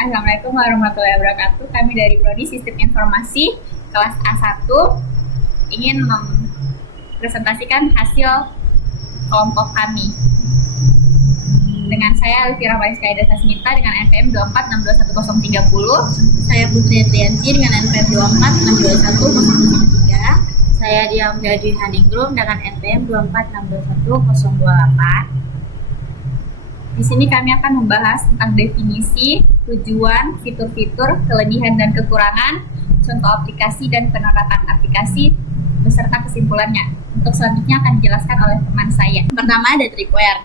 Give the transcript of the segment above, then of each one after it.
Assalamualaikum warahmatullahi wabarakatuh. Kami dari Prodi Sistem Informasi kelas A1 ingin mempresentasikan hasil kelompok kami. Dengan saya Elvira Mariska Ida Sasmita dengan NPM 246211030. Saya Putri Trianti dengan NPM 2462103. Saya Diam Jadi Haningrum dengan NPM 2462108. Di sini kami akan membahas tentang definisi, tujuan, fitur-fitur, kelebihan dan kekurangan, contoh aplikasi dan penerapan aplikasi, beserta kesimpulannya. Untuk selanjutnya akan dijelaskan oleh teman saya. Pertama ada tripwire.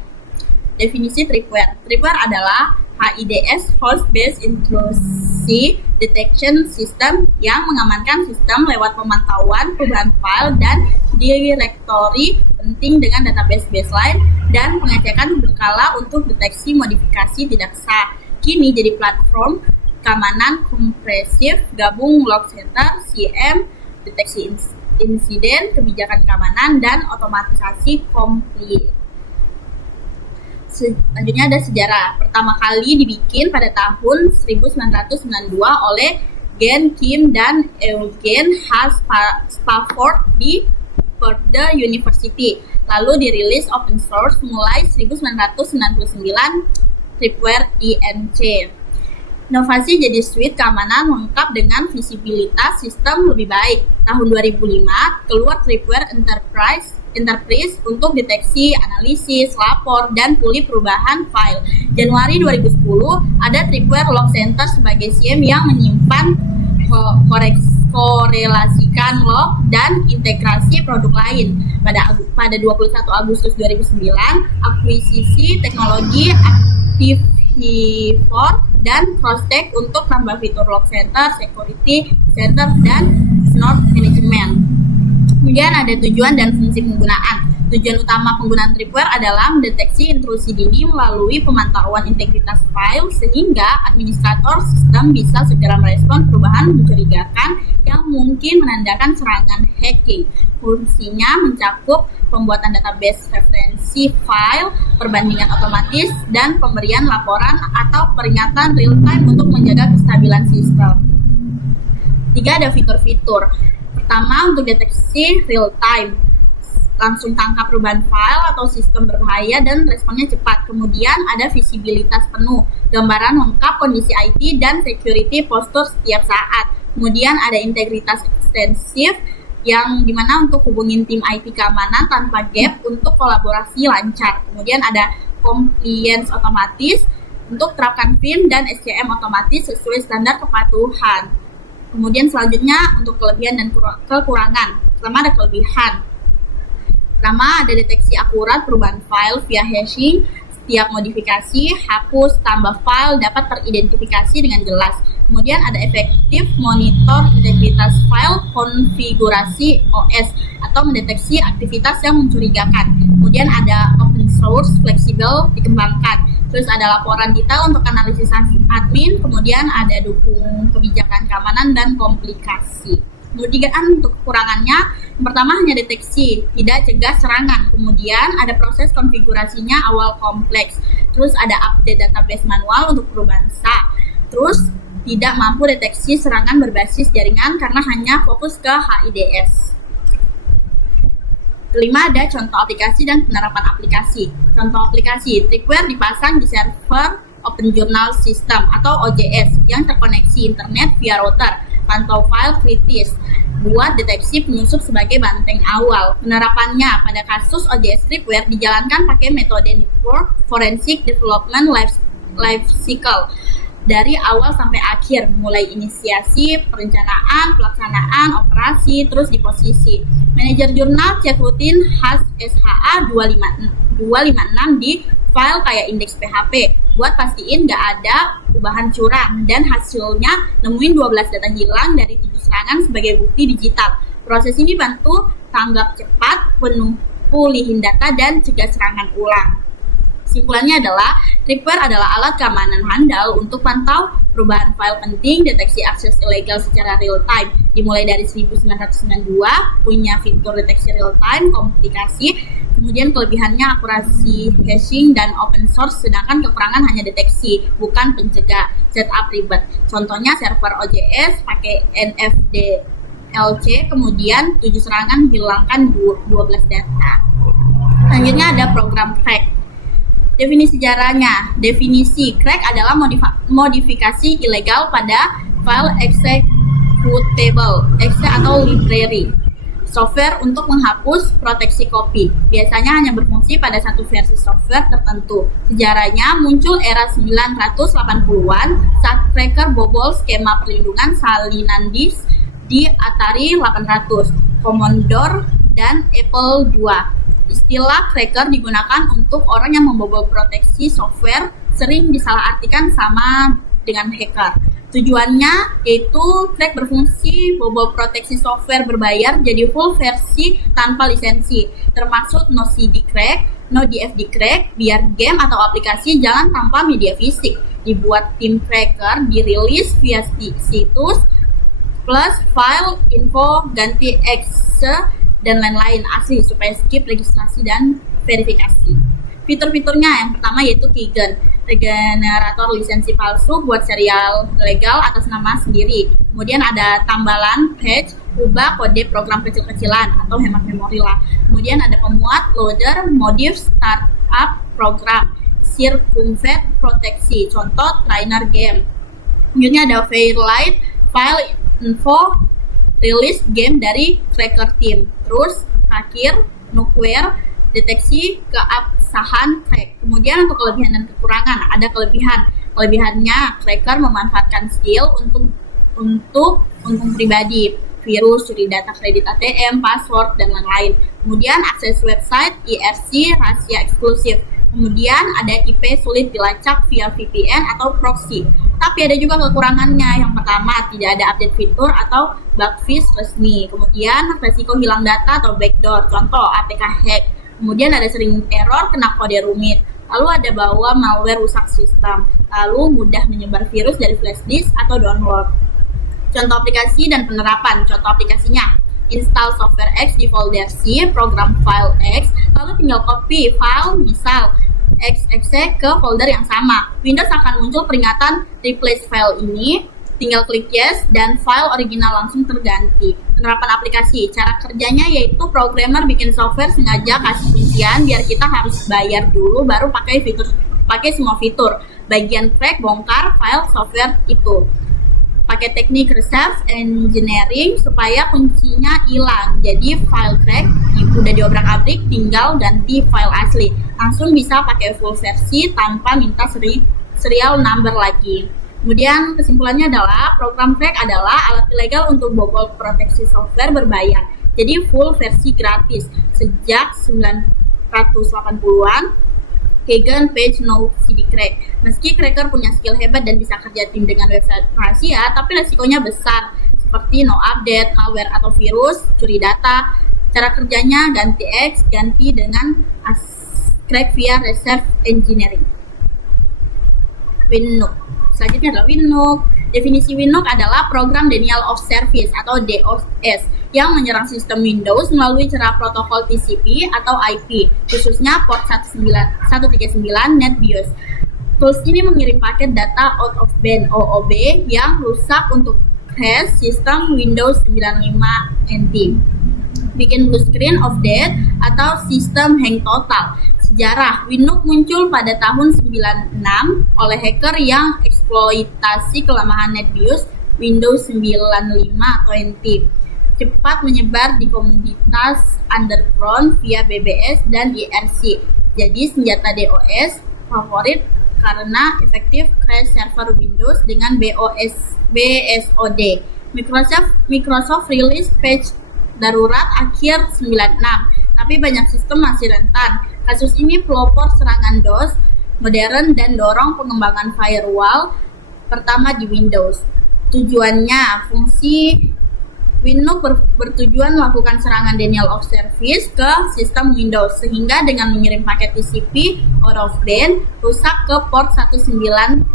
Definisi tripwire. Tripwire adalah HIDS Host Based Intrusive Detection System yang mengamankan sistem lewat pemantauan perubahan file dan direktori penting dengan database baseline dan pengecekan berkala untuk deteksi modifikasi tidak sah. Kini jadi platform keamanan kompresif gabung log center, CM, deteksi insiden, kebijakan keamanan, dan otomatisasi komplit. Selanjutnya ada sejarah. Pertama kali dibikin pada tahun 1992 oleh Gen Kim dan Eugen Spafford di Purdue University. Lalu dirilis open source mulai 1999 Tripwire INC. Inovasi jadi suite keamanan lengkap dengan visibilitas sistem lebih baik. Tahun 2005 keluar Tripwire Enterprise untuk deteksi, analisis, lapor, dan pulih perubahan file. Januari 2010 ada Tripwire Log Center sebagai CM yang menyimpan, korelasikan log dan integrasi produk lain. Pada 21 Agustus 2009 akuisisi teknologi Active4 dan Crosstech untuk tambah fitur Log Center, Security Center, dan Snort Management. Kemudian ada tujuan dan fungsi penggunaan. Tujuan utama penggunaan Tripwire adalah mendeteksi intrusi dini melalui pemantauan integritas file sehingga administrator sistem bisa segera merespon perubahan mencurigakan yang mungkin menandakan serangan hacking. Fungsinya mencakup pembuatan database referensi file, perbandingan otomatis, dan pemberian laporan atau peringatan real-time untuk menjaga kestabilan sistem. 3. Ada fitur-fitur. Pertama, untuk deteksi real-time. Langsung tangkap perubahan file atau sistem berbahaya dan responnya cepat. Kemudian ada visibilitas penuh, gambaran lengkap kondisi IT dan security posture setiap saat. Kemudian ada integritas ekstensif, yang dimana untuk hubungin tim IT keamanan tanpa gap untuk kolaborasi lancar. Kemudian ada compliance otomatis untuk terapkan PIN dan SCM otomatis sesuai standar kepatuhan. Kemudian selanjutnya untuk kelebihan dan kekurangan. Pertama ada kelebihan. Pertama ada deteksi akurat perubahan file via hashing. Setiap modifikasi, hapus, tambah file dapat teridentifikasi dengan jelas. Kemudian ada efektif monitor integritas file, konfigurasi OS atau mendeteksi aktivitas yang mencurigakan. Kemudian ada open source, fleksibel, dikembangkan. Terus ada laporan detail untuk analisis admin, kemudian ada dukung kebijakan keamanan dan komplikasi. Kemudian untuk kekurangannya, yang pertama hanya deteksi, tidak cegah serangan. Kemudian ada proses konfigurasinya awal kompleks. Terus ada update database manual untuk perubahan sah. Terus tidak mampu deteksi serangan berbasis jaringan karena hanya fokus ke HIDS. Kelima ada contoh aplikasi dan penerapan aplikasi. Contoh aplikasi, Tripwire dipasang di server Open Journal System atau OJS yang terkoneksi internet via router, pantau file kritis, buat deteksi penyusup sebagai banteng awal. Penerapannya pada kasus OJS Tripwire dijalankan pakai metode Network Forensic Development Life Cycle. Dari awal sampai akhir, mulai inisiasi, perencanaan, pelaksanaan, operasi, terus di posisi. Manajer jurnal cek rutin khas SHA 256 di file kayak indeks PHP. Buat pastiin nggak ada perubahan curang dan hasilnya nemuin 12 data hilang dari 7 serangan sebagai bukti digital. Proses ini bantu tanggap cepat, pulihin data, dan cegah serangan ulang. Kesimpulannya adalah, tripwire adalah alat keamanan handal untuk pantau perubahan file penting, deteksi akses ilegal secara real time. Dimulai dari 1992, punya fitur deteksi real time, komplikasi, kemudian kelebihannya akurasi hashing dan open source, sedangkan kekurangan hanya deteksi, bukan pencegah. Setup ribet. Contohnya server OJS pakai NFDLC, kemudian 7 serangan hilangkan 12 data. Selanjutnya ada program crack. Definisi sejarahnya. Definisi crack adalah modifikasi ilegal pada file executable, exe atau library software untuk menghapus proteksi copy. Biasanya hanya berfungsi pada satu versi software tertentu. Sejarahnya muncul era 1980-an saat cracker bobol skema perlindungan salinan disk di Atari 800, Commodore, dan Apple II. Istilah cracker digunakan untuk orang yang membobol proteksi software, sering disalahartikan sama dengan hacker. Tujuannya yaitu crack berfungsi bobol proteksi software berbayar jadi full versi tanpa lisensi, termasuk no CD crack, no DFD crack, biar game atau aplikasi jalan tanpa media fisik. Dibuat tim cracker, dirilis via situs, plus file, info, ganti exe, dan lain-lain asli supaya skip registrasi dan verifikasi. Fitur-fiturnya yang pertama yaitu keygen, regenerator lisensi palsu buat serial legal atas nama sendiri. Kemudian ada tambalan, patch, ubah kode program kecil-kecilan atau hemat memori lah. Kemudian ada pemuat, loader, modif, startup program, circumvent, proteksi, contoh trainer game. Kemudian ada fairlight, file info, rilis game dari cracker team. Terus terakhir nowhere, deteksi keabsahan crack. Kemudian untuk kelebihan dan kekurangan, ada kelebihannya cracker memanfaatkan skill untuk untung pribadi, virus, curi data kredit ATM, password, dan lain-lain. Kemudian akses website, IRC, rahasia eksklusif. Kemudian ada IP sulit dilacak via VPN atau proxy. Tapi ada juga kekurangannya. Yang pertama, tidak ada update fitur atau bug fix resmi. Kemudian resiko hilang data atau backdoor, contoh APK hack. Kemudian ada sering error, kena kode rumit. Lalu ada bahwa malware rusak sistem. Lalu mudah menyebar virus dari flash disk atau download. Contoh aplikasi dan penerapan. Contoh aplikasinya, install software X di folder C, program file X, lalu tinggal copy file misal XXE ke folder yang sama. Windows akan muncul peringatan replace file ini, tinggal klik yes dan file original langsung terganti. Penerapan aplikasi, cara kerjanya yaitu programmer bikin software sengaja kasih kuncian biar kita harus bayar dulu baru pakai semua fitur. Bagian crack bongkar file software itu. Pakai teknik reverse engineering supaya kuncinya hilang. Jadi file crack udah diobrak-abrik, tinggal ganti file asli. Langsung bisa pakai full versi tanpa minta serial number lagi. Kemudian kesimpulannya adalah program crack adalah alat ilegal untuk bobol proteksi software berbayar. Jadi full versi gratis sejak 1980-an. Keygen, patch, no CD crack. Meski cracker punya skill hebat dan bisa kerja tim dengan website rahasia, tapi resikonya besar seperti no update, malware atau virus, curi data. Cara kerjanya ganti X, ganti dengan crack via reverse engineering. WinNuke. Selanjutnya adalah WinNuke. Definisi WinNuke adalah program denial of service atau DOS yang menyerang sistem Windows melalui cara protokol TCP atau IP, khususnya port 139 NetBIOS. Tools ini mengirim paket data out of band OOB yang rusak untuk crash sistem Windows 95 NT. Bikin blue screen of death atau sistem hang total. Sejarah, WinNuke muncul pada tahun 96 oleh hacker yang eksploitasi kelemahan NetBIOS Windows 95 atau NT. Cepat menyebar di komunitas underground via BBS dan IRC. Jadi senjata DOS favorit karena efektif crash server Windows dengan BSOD. Microsoft rilis patch darurat akhir 96, tapi banyak sistem masih rentan. Kasus ini pelopor serangan DOS modern dan dorong pengembangan firewall pertama di Windows. Tujuannya, fungsi Windows bertujuan melakukan serangan denial of service ke sistem Windows sehingga dengan mengirim paket TCP out of band rusak ke port 139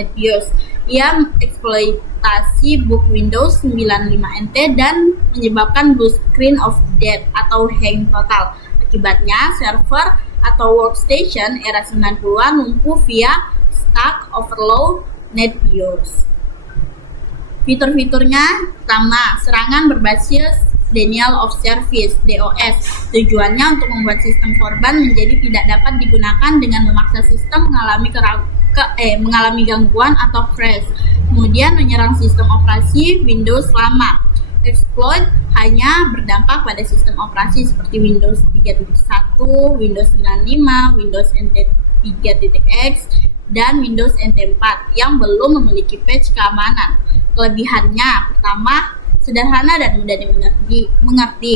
NetBIOS. Ia eksploitasi bug Windows 95NT dan menyebabkan blue screen of death atau hang total. Akibatnya server atau workstation era 90-an lumpuh via stack overload NetBIOS. Fitur-fiturnya pertama, serangan berbasis denial of service (DOS). Tujuannya untuk membuat sistem korban menjadi tidak dapat digunakan dengan memaksa sistem mengalami gangguan atau crash. Kemudian menyerang sistem operasi Windows lama. Exploit hanya berdampak pada sistem operasi seperti Windows 3.1, Windows 95, Windows NT 3.x, dan Windows NT 4 yang belum memiliki patch keamanan. Kelebihannya, pertama, sederhana dan mudah dimengerti,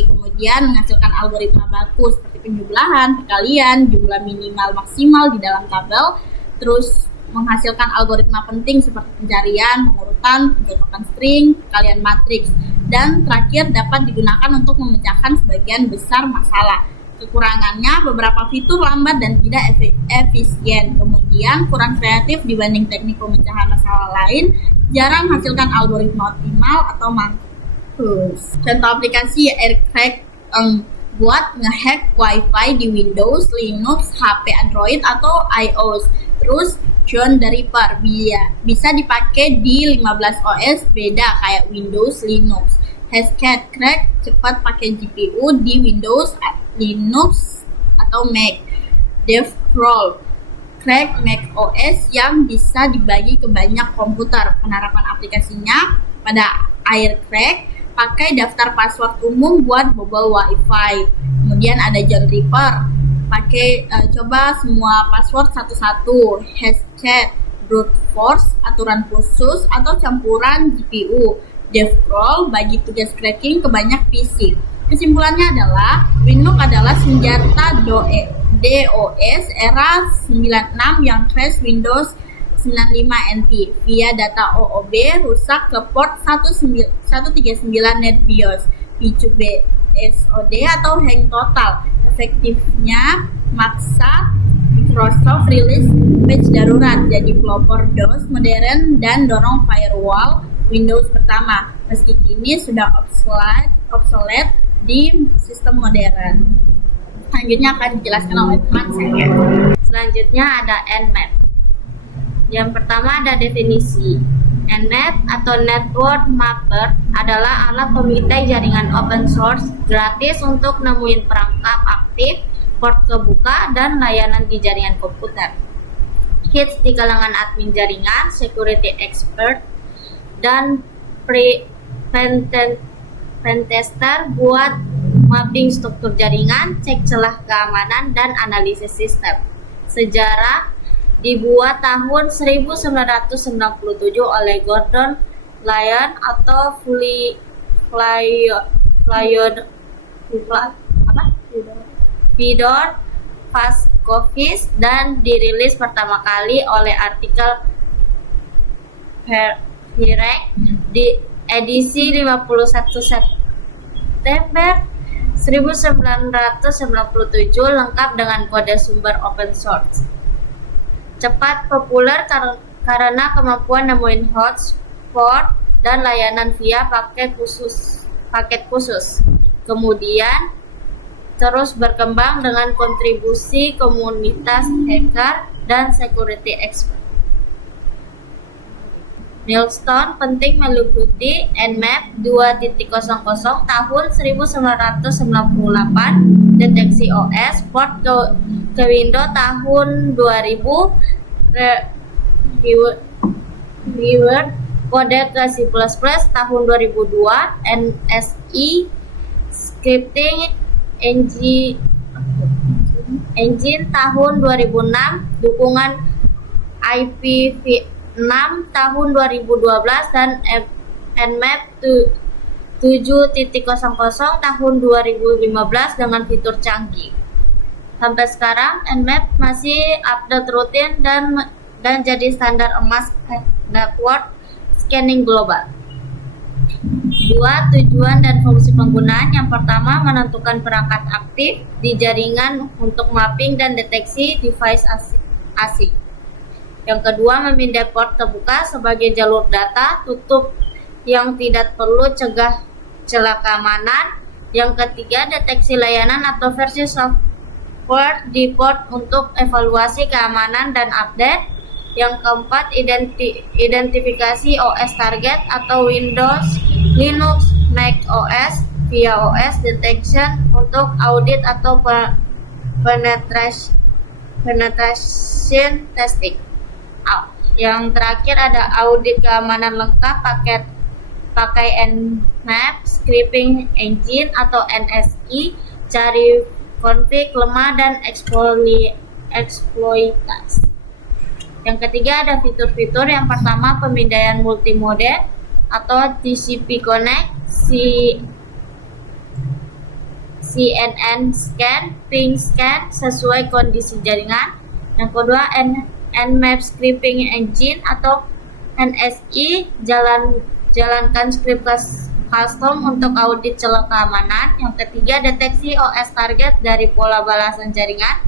kemudian menghasilkan algoritma baku seperti penjumlahan, perkalian, jumlah minimal maksimal di dalam tabel, terus menghasilkan algoritma penting seperti pencarian, pengurutan, pencocokan string, perkalian matriks, dan terakhir dapat digunakan untuk memecahkan sebagian besar masalah. Kekurangannya, beberapa fitur lambat dan tidak efisien, kemudian kurang kreatif dibanding teknik pemecahan masalah lain, jarang menghasilkan algoritma optimal atau mampus. Contoh aplikasi AirCrack buat ngehack Wi-Fi di Windows, Linux, HP Android atau iOS. Terus John the Ripper bisa dipakai di 15 OS beda kayak Windows, Linux. Hashcat Crack cepat pakai GPU di Windows, Linux atau Mac. DevCrawl Crack Mac OS yang bisa dibagi ke banyak komputer. Penerapan aplikasinya pada AirCrack pakai daftar password umum buat bobol Wi-Fi. Kemudian ada John Ripper, coba semua password satu-satu. Hashcat brute force, aturan khusus atau campuran GPU. DevCrawl bagi tugas cracking ke banyak PC. Kesimpulannya adalah Windows adalah senjata DOS era 96 yang crash Windows 95NT via data OOB rusak ke port 139 NetBIOS, picu BSOD atau hang total. Efektifnya maksa Microsoft rilis patch darurat jadi pelopor DOS modern dan dorong firewall Windows pertama, meski kini sudah obsolete di sistem modern. Selanjutnya akan dijelaskan oleh teman saya. Selanjutnya ada Nmap. Yang pertama ada definisi. Nmap atau Network Mapper adalah alat pemindai jaringan open source gratis untuk nemuin perangkap aktif, port kebuka, dan layanan di jaringan komputer. Hits di kalangan admin jaringan, security expert, dan pentester buat mapping struktur jaringan, cek celah keamanan, dan analisis sistem. Sejarah dibuat tahun 1997 oleh Gordon Lyon atau Fedor Vaskovic dan dirilis pertama kali oleh artikel Direct di edisi 51 September 1997 lengkap dengan kode sumber open source. Cepat populer karena kemampuan nemuin hotspot dan layanan via paket khusus. Kemudian terus berkembang dengan kontribusi komunitas hacker dan security expert. Milestone penting meliputi Nmap 2.0 tahun 1998, deteksi OS, port ke Windows tahun 2000, reward kode ke C++ tahun 2002, NSI scripting engine tahun 2006, dukungan IPv6 tahun 2012, dan Nmap 7.0 tahun 2015 dengan fitur canggih. Sampai sekarang Nmap masih update rutin dan jadi standar emas network scanning global. Dua, tujuan dan fungsi penggunaan. Yang pertama, menentukan perangkat aktif di jaringan untuk mapping dan deteksi device asing. Yang kedua, memindai port terbuka sebagai jalur data tutup yang tidak perlu cegah celah keamanan. Yang ketiga, deteksi layanan atau versi software di port untuk evaluasi keamanan dan update. Yang keempat, identifikasi OS target atau Windows, Linux, Mac OS via OS detection untuk audit atau penetration testing. Yang terakhir ada audit keamanan lengkap pakai Nmap Scripting Engine atau NSE, cari konflik lemah dan eksploitasi. Yang ketiga ada fitur-fitur. Yang pertama, pemindaian multimode atau TCP Connect, CNN scan, ping scan sesuai kondisi jaringan. Yang kedua, Nmap Scripting Engine atau NSE, jalankan script custom untuk audit celah keamanan. Yang ketiga, deteksi OS target dari pola balasan jaringan,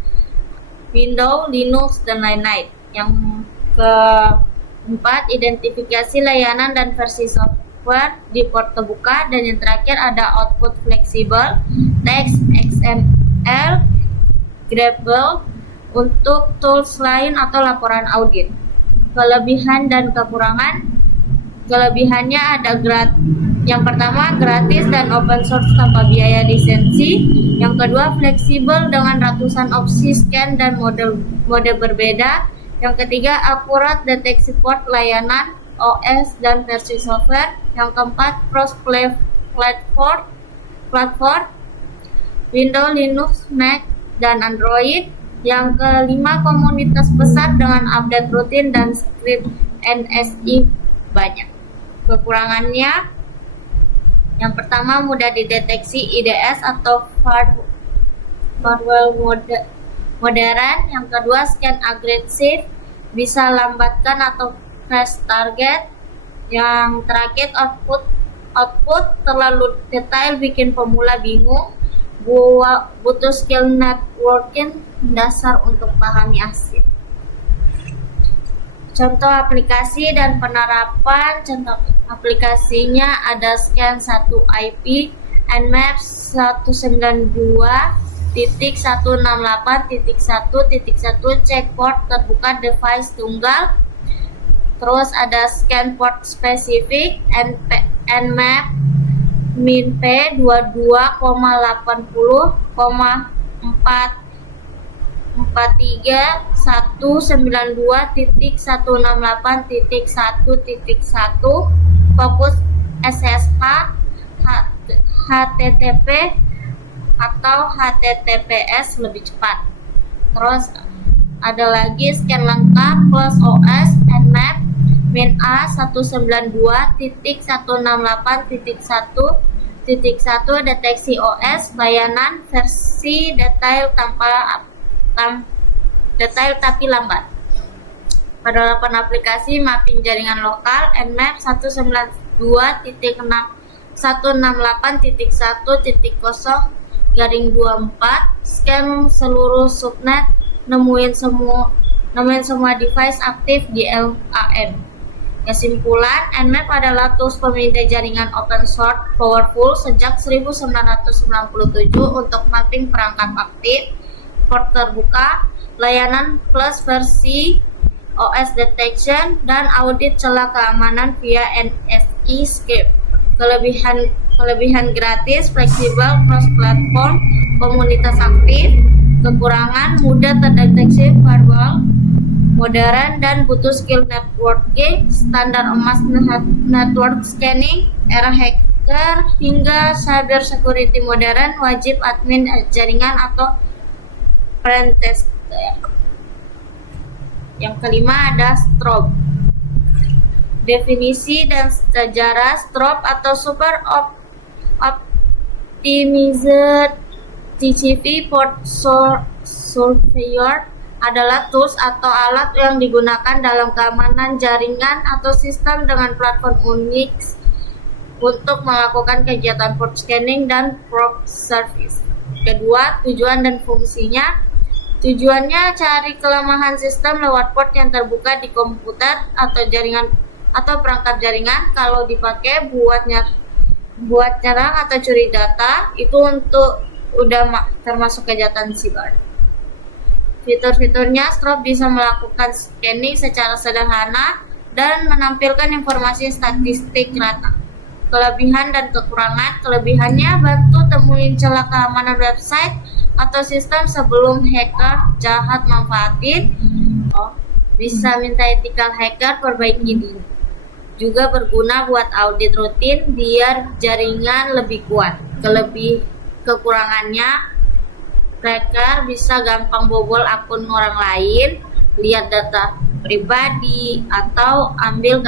Windows, Linux, dan lain-lain. Yang keempat, identifikasi layanan dan versi software di port terbuka. Dan yang terakhir ada output fleksibel, text, XML, graphical untuk tools lain atau laporan audit. Kelebihan dan kekurangan. Kelebihannya ada yang pertama, gratis dan open source tanpa biaya lisensi. Yang kedua, fleksibel dengan ratusan opsi scan dan mode berbeda. Yang ketiga, akurat deteksi port, layanan, OS, dan versi software. Yang keempat, cross platform, Windows, Linux, Mac, dan Android. Yang kelima, komunitas besar dengan update rutin dan script NSE banyak. Kekurangannya, yang pertama, mudah dideteksi IDS atau firewall modern. Yang kedua, scan agresif, bisa lambatkan atau crash target. Yang terakhir, output terlalu detail, bikin pemula bingung. Butuh skill networking dasar untuk pahami ASIP. Contoh aplikasi dan penerapan. Contoh aplikasinya ada scan 1 IP, Nmap 192.168.1.1 cek port terbuka device tunggal. Terus ada scan port spesifik, Nmap min P 22,84.192.168.1.1 fokus SSH, HTTP atau HTTPS lebih cepat. Terus ada lagi scan lengkap plus OS Nmap min A 192.168.1.1 deteksi OS layanan versi detail detail tapi lambat. Penerapan aplikasi mapping jaringan lokal Nmap 192.168.1.0/24 scan seluruh subnet, nemuin semua device aktif di LAN. Kesimpulan, Nmap adalah tools pemindai jaringan open source powerful sejak 1997 untuk mapping perangkat aktif, port terbuka, layanan plus versi OS detection, dan audit celah keamanan via NSE script. Kelebihan gratis, fleksibel, cross-platform, komunitas aktif. Kekurangan, mudah terdeteksi firewall modern dan butuh skill networking, standar emas network scanning, era hacker hingga cyber security modern, wajib admin jaringan atau pentester. Yang kelima ada STROB. Definisi dan sejarah STROB atau Super Optimized TCP Port Surveyor adalah tools atau alat yang digunakan dalam keamanan jaringan atau sistem dengan platform Unix, untuk melakukan kegiatan port scanning dan probe service. Kedua, tujuan dan fungsinya. Tujuannya cari kelemahan sistem lewat port yang terbuka di komputer atau jaringan atau perangkat jaringan. Kalau dipakai buat nyerang atau curi data, itu untuk termasuk kejahatan siber. Fitur-fiturnya, strobe bisa melakukan scanning secara sederhana dan menampilkan informasi statistik rata. Kelebihan dan kekurangan. Kelebihannya, bantu temuin celah keamanan website atau sistem sebelum hacker jahat manfaatin. Bisa minta ethical hacker perbaiki diri. Juga berguna buat audit rutin biar jaringan lebih kuat. Kekurangannya, hacker bisa gampang bobol akun orang lain, lihat data pribadi, atau ambil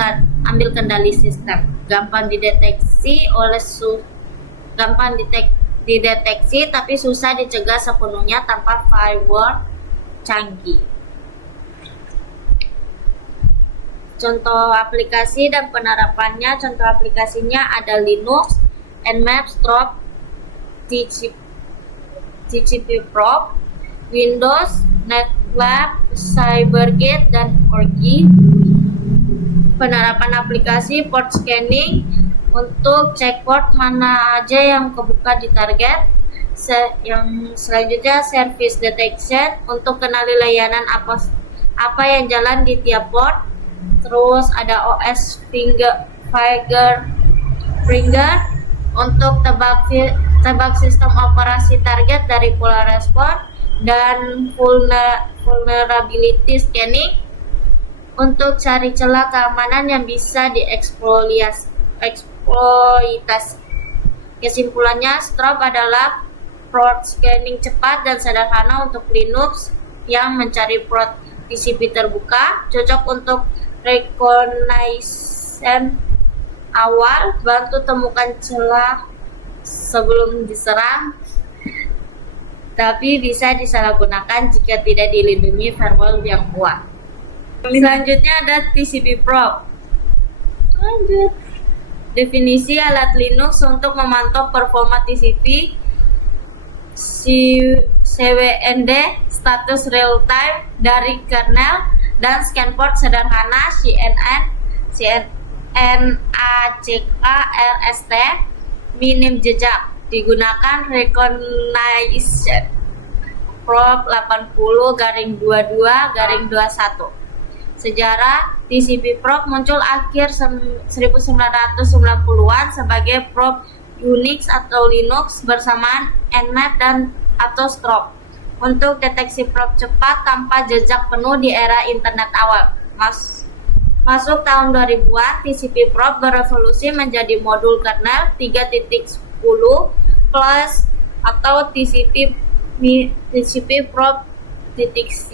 kendali sistem. Gampang dideteksi tapi susah dicegah sepenuhnya tanpa firewall canggih. Contoh aplikasi dan penerapannya. Contoh aplikasinya ada Linux, Nmap, Strobe, TCP Probe, Windows, NetLab, CyberGate, dan Orgi. Penerapan aplikasi port scanning untuk cek port mana aja yang kebuka di target. Yang selanjutnya service detection untuk kenali layanan apa yang jalan di tiap port. Terus ada OS finger untuk tebak sistem operasi target dari pola respon, dan vulnerability scanning untuk cari celah keamanan yang bisa dieksploitasi. Kesimpulannya, Strobe adalah port scanning cepat dan sederhana untuk Linux yang mencari port TCP terbuka, cocok untuk reconnaissance awal, bantu temukan celah sebelum diserang, tapi bisa disalahgunakan jika tidak dilindungi firewall yang kuat. Selanjutnya ada TCP Probe. Lanjut. Definisi alat Linux untuk memantau performa TCP, CWND, status real time dari kernel, dan scan port sederhana CNACK minim jejak. Digunakan Reconnaissance Probe 80-22-21. Sejarah TCP Probe muncul akhir 1990-an sebagai probe Unix atau Linux bersamaan Nmap dan atau Strobe untuk deteksi probe cepat tanpa jejak penuh di era internet awal. Masuk tahun 2000-an, TCP Probe berevolusi menjadi modul kernel 3.10 plus atau TCP Probe .c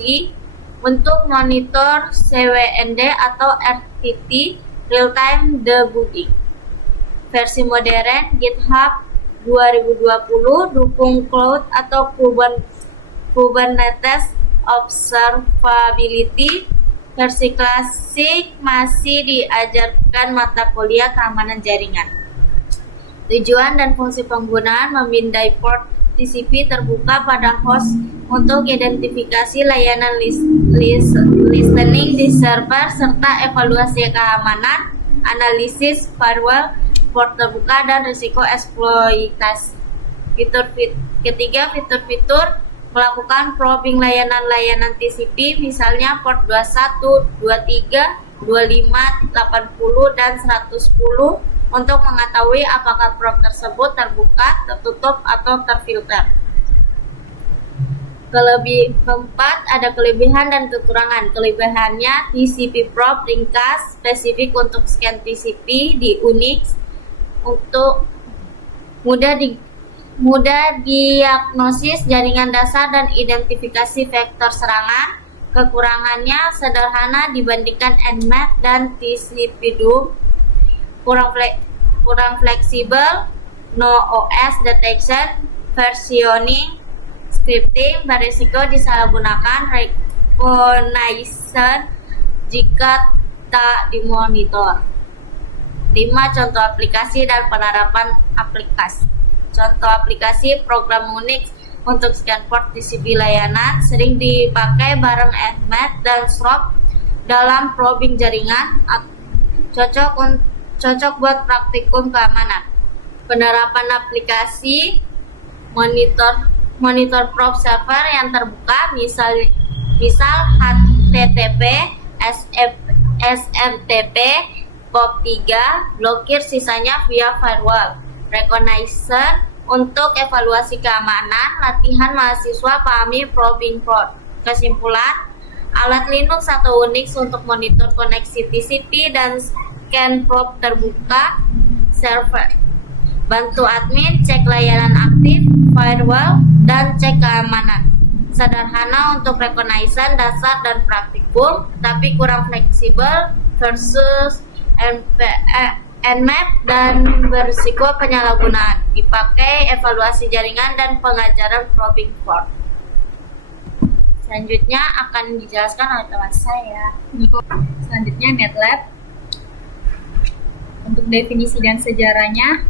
untuk monitor CWND atau RTT real-time debugging. Versi modern GitHub 2020 dukung cloud atau Kubernetes Observability. Versi klasik masih diajarkan mata kuliah keamanan jaringan. Tujuan dan fungsi penggunaan memindai port TCP terbuka pada host untuk identifikasi layanan listening di server serta evaluasi keamanan, analisis firewall, port terbuka, dan risiko eksploitasi. Ketiga, fitur-fitur melakukan probing layanan-layanan TCP, misalnya port 21, 23, 25, 80, dan 110 untuk mengetahui apakah probe tersebut terbuka, tertutup, atau terfilter. Keempat, ada kelebihan dan kekurangan. Kelebihannya, TCP Probe ringkas, spesifik untuk scan TCP di Unix, untuk mudah diagnosis jaringan dasar dan identifikasi vektor serangan. Kekurangannya, sederhana dibandingkan Nmap dan TCP DOM, kurang fleksibel, no OS detection, versioning, scripting, berisiko disalahgunakan, reconnaissance jika tak dimonitor. 5. Contoh aplikasi dan penerapan aplikasi. Contoh aplikasi program Unix untuk scan port TCP layanan sering dipakai bareng Nmap dan Srop dalam probing jaringan. Cocok buat praktikum keamanan. Penerapan aplikasi monitor probe server yang terbuka, misal HTTP, SMTP, POP3, blokir sisanya via firewall. Reconnaissance untuk evaluasi keamanan, latihan mahasiswa pahami probing port. Kesimpulan, alat Linux atau Unix untuk monitor koneksi TCP dan scan probe terbuka server. Bantu admin cek layanan aktif, firewall, dan cek keamanan. Sederhana untuk reconnaissance dasar dan praktikum, tapi kurang fleksibel versus Nmap dan berisiko penyalahgunaan. Dipakai evaluasi jaringan dan pengajaran probing port. Selanjutnya akan dijelaskan oleh teman saya. Selanjutnya NetLab. Untuk definisi dan sejarahnya,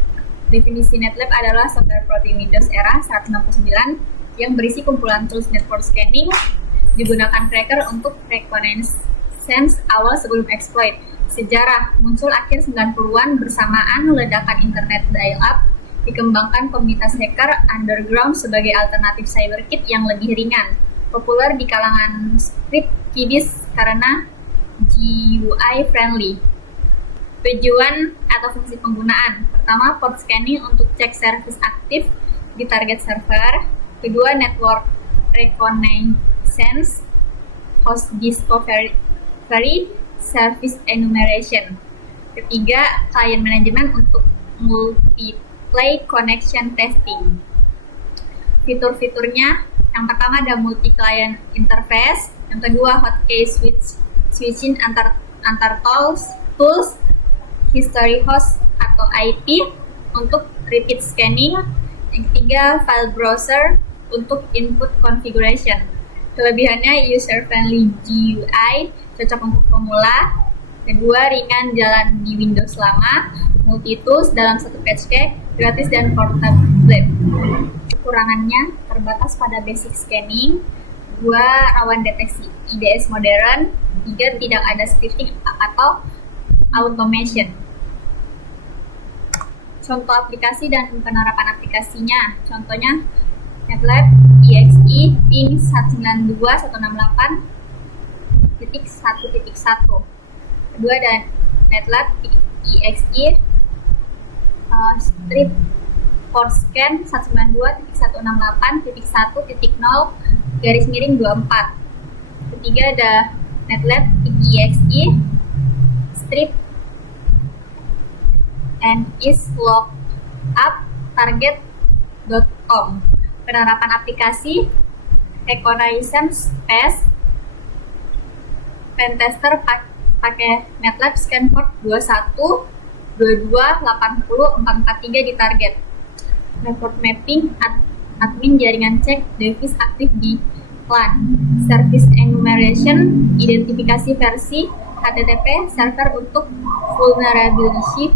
definisi NetLab adalah software probing Windows era 169 yang berisi kumpulan tools network scanning, digunakan cracker untuk reconnaissance awal sebelum exploit. Sejarah muncul akhir 90-an bersamaan ledakan internet dial-up, dikembangkan komunitas hacker underground sebagai alternatif cyberkit yang lebih ringan. Populer di kalangan script kiddies karena GUI friendly. Tujuan atau fungsi penggunaan: pertama, port scanning untuk cek service aktif di target server. Kedua, network reconnaissance, host discovery, service enumeration. Ketiga, client management untuk multi-play connection testing. Fitur-fiturnya, yang pertama ada multi-client interface, yang kedua hotkey switching antar tools, history host atau IP untuk repeat scanning, yang ketiga file browser untuk input configuration. Kelebihannya user-friendly GUI, cocok untuk pemula. Kedua, ringan jalan di Windows lama, multi-tools dalam satu patch, gratis dan portable. Kekurangannya terbatas pada basic scanning. Dua, rawan deteksi IDS modern. Tiga, tidak ada scripting atau automation. Contoh aplikasi dan penerapan aplikasinya. Contohnya NetLab EXE ping 192.168.1.1. Kedua ada NetLab EXE strip port scan 192.168.1.0/24. Ketiga ada NetLab EXE strip and is locked up target.com. Penerapan aplikasi reconnaissance pass, pentester pakai NetLab scan port 21, 22, 80, 443 di target. Network mapping, admin jaringan cek device aktif di LAN. Service enumeration, identifikasi versi HTTP server untuk vulnerability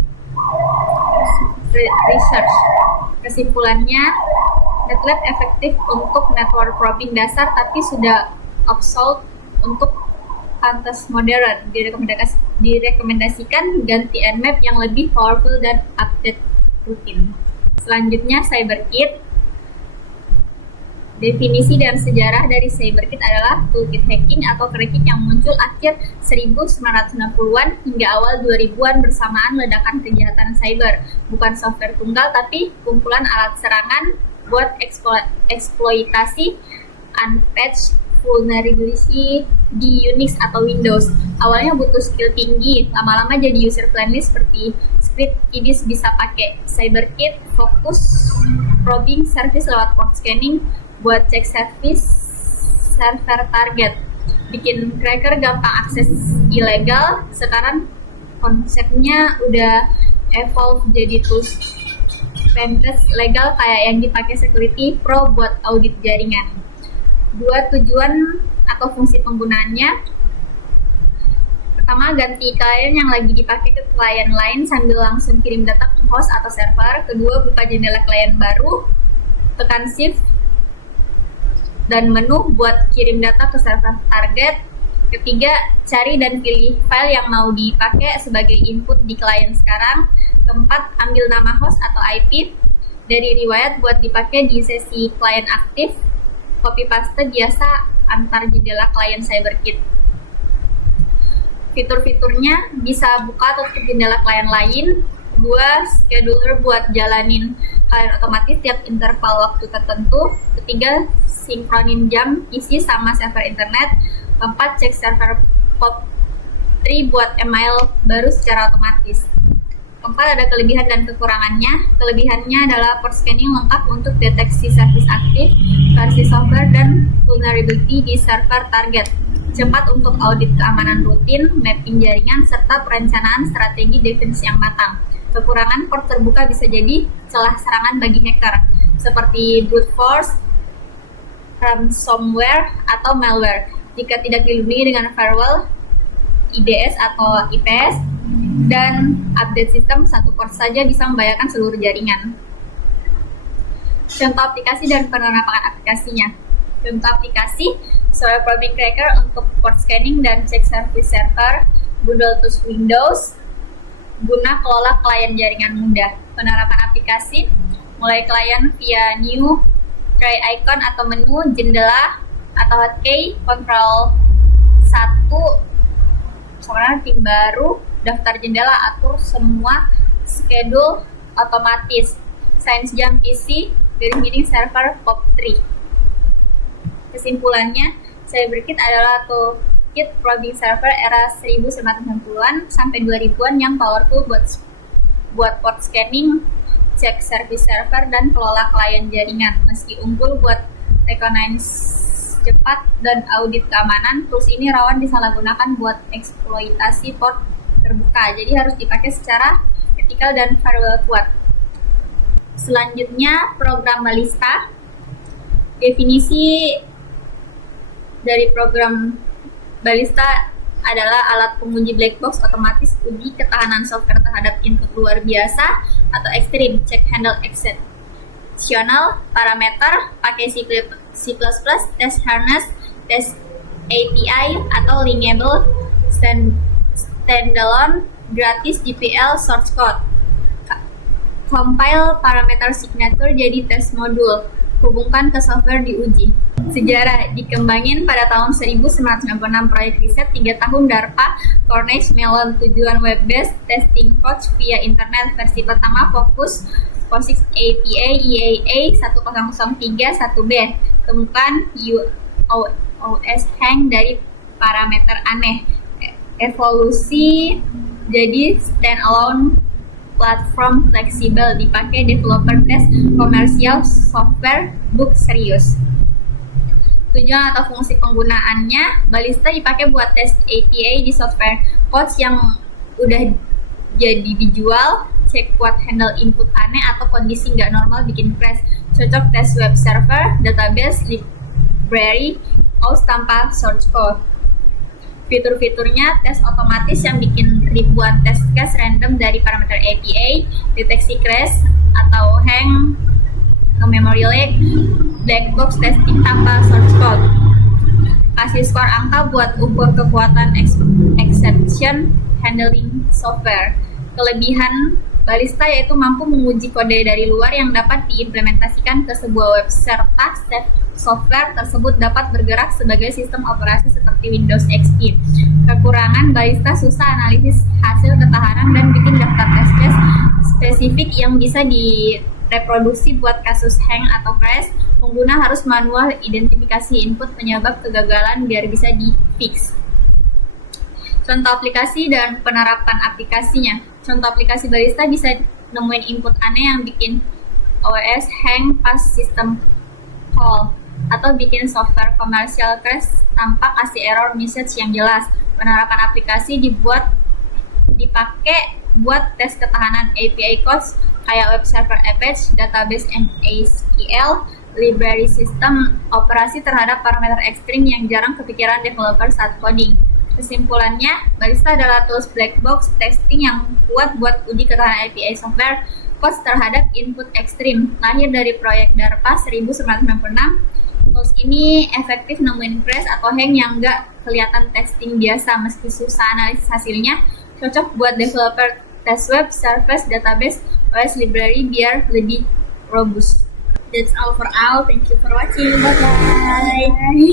research. Kesimpulannya, NetLab efektif untuk network probing dasar tapi sudah obsolete untuk pantas modern. Direkomendasikan ganti Nmap yang lebih powerful dan update rutin. Selanjutnya, CyberKit. Definisi dan sejarah dari CyberKit adalah toolkit hacking atau cracking yang muncul akhir 1990-an hingga awal 2000-an bersamaan ledakan kejahatan cyber. Bukan software tunggal, tapi kumpulan alat serangan buat eksploitasi unpatched vulnerability di Unix atau Windows. Awalnya butuh skill tinggi, lama-lama jadi user friendly seperti script kiddies bisa pakai CyberKit, fokus probing service lewat port scanning buat cek service server target. Bikin cracker gampang akses ilegal. Sekarang konsepnya udah evolve jadi tools pentest legal kayak yang dipakai Security Pro buat audit jaringan. Dua, tujuan atau fungsi penggunaannya. Pertama, ganti klien yang lagi dipakai ke klien lain sambil langsung kirim data ke host atau server. Kedua, buka jendela klien baru, tekan shift dan menu buat kirim data ke server target. Ketiga, cari dan pilih file yang mau dipakai sebagai input di klien sekarang. Keempat, ambil nama host atau IP dari riwayat buat dipakai di sesi klien aktif. Copy paste biasa antar jendela klien CyberKit. Fitur-fiturnya bisa buka tutup jendela klien lain. Kedua, scheduler buat jalanin klien otomatis tiap interval waktu tertentu. Ketiga, sinkronin jam PC sama server internet. Keempat, cek server POP3 buat email baru secara otomatis. Keempat, ada kelebihan dan kekurangannya. Kelebihannya adalah port scanning lengkap untuk deteksi service aktif, versi software, dan vulnerability di server target. Cepat untuk audit keamanan rutin, mapping jaringan, serta perencanaan strategi defense yang matang. Kekurangan, port terbuka bisa jadi celah serangan bagi hacker, seperti brute force, ransomware, atau malware. Jika tidak dilindungi dengan firewall, IDS atau IPS, dan update sistem, satu port saja bisa membahayakan seluruh jaringan. Contoh aplikasi dan penerapan aplikasinya. Contoh aplikasi, Software Probing Cracker untuk port scanning dan cek service server, Bundle Tools Windows, guna kelola klien jaringan mudah. Penerapan aplikasi, mulai klien via new, try icon atau menu, jendela, atau hotkey, kontrol 1, sekarang tim baru, daftar jendela, atur semua, schedule otomatis, Science jam PC, garing server POP3. Kesimpulannya, CyberKit adalah toolkit probing server era 1990-an sampai 2000-an yang powerful buat port scanning, cek service server, dan kelola klien jaringan. Meski unggul buat recognize cepat dan audit keamanan, tools ini rawan disalahgunakan buat eksploitasi port terbuka. Jadi harus dipakai secara etikal dan firewall kuat. Selanjutnya, program Ballista. Definisi dari program Ballista adalah alat penguji black box otomatis uji ketahanan software terhadap input luar biasa atau ekstrim, check handle exceptional, parameter, pakai C++, test harness, test API, atau linkable, standalone, gratis GPL, source code. Compile parameter signature jadi test modul, hubungkan ke software diuji. Sejarah, dikembangin pada tahun 1996, proyek riset 3 tahun DARPA, Carnegie Mellon, tujuan web-based testing coach via internet. Versi pertama fokus POSIX APA EAA 1003-1B, temukan OS hang dari parameter aneh. Evolusi jadi standalone platform fleksibel, dipakai developer test komersial, software book serius. Tujuan atau fungsi penggunaannya, Ballista dipakai buat tes APA di software codes yang udah jadi dijual, cek kuat handle input aneh atau kondisi nggak normal bikin crash, cocok tes web server, database, library, OS tanpa source code. Fitur-fiturnya, tes otomatis yang bikin ribuan test case random dari parameter APA, deteksi crash atau hang, memory leak, black box testing tanpa source code. Kasih skor angka buat ukur kekuatan exception handling software. Kelebihan Ballista yaitu mampu menguji kode dari luar yang dapat diimplementasikan ke sebuah web serta software tersebut dapat bergerak sebagai sistem operasi seperti Windows XP. Kekurangan, Ballista susah analisis hasil ketahanan dan bikin daftar test case spesifik yang bisa direproduksi buat kasus hang atau crash. Pengguna harus manual identifikasi input penyebab kegagalan biar bisa di-fix. Contoh aplikasi dan penerapan aplikasinya. Contoh aplikasi Ballista bisa nemuin input aneh yang bikin OS hang pas sistem call, atau bikin software komersial crash tanpa kasih error message yang jelas. Penerapan aplikasi dipakai buat tes ketahanan API codes kayak web server Apache, database MySQL, library system, operasi terhadap parameter ekstrim yang jarang kepikiran developer saat coding. Kesimpulannya, Ballista adalah tools black box testing yang kuat buat uji ketahanan API software COTS terhadap input ekstrim. Lahir dari proyek DARPA 1996, tools ini efektif nemuin crash atau hang yang nggak kelihatan testing biasa. Meski susah analisis hasilnya, cocok buat developer test web, service, database, OS library biar lebih robust. That's all for now. Thank you for watching. Bye bye. Bye.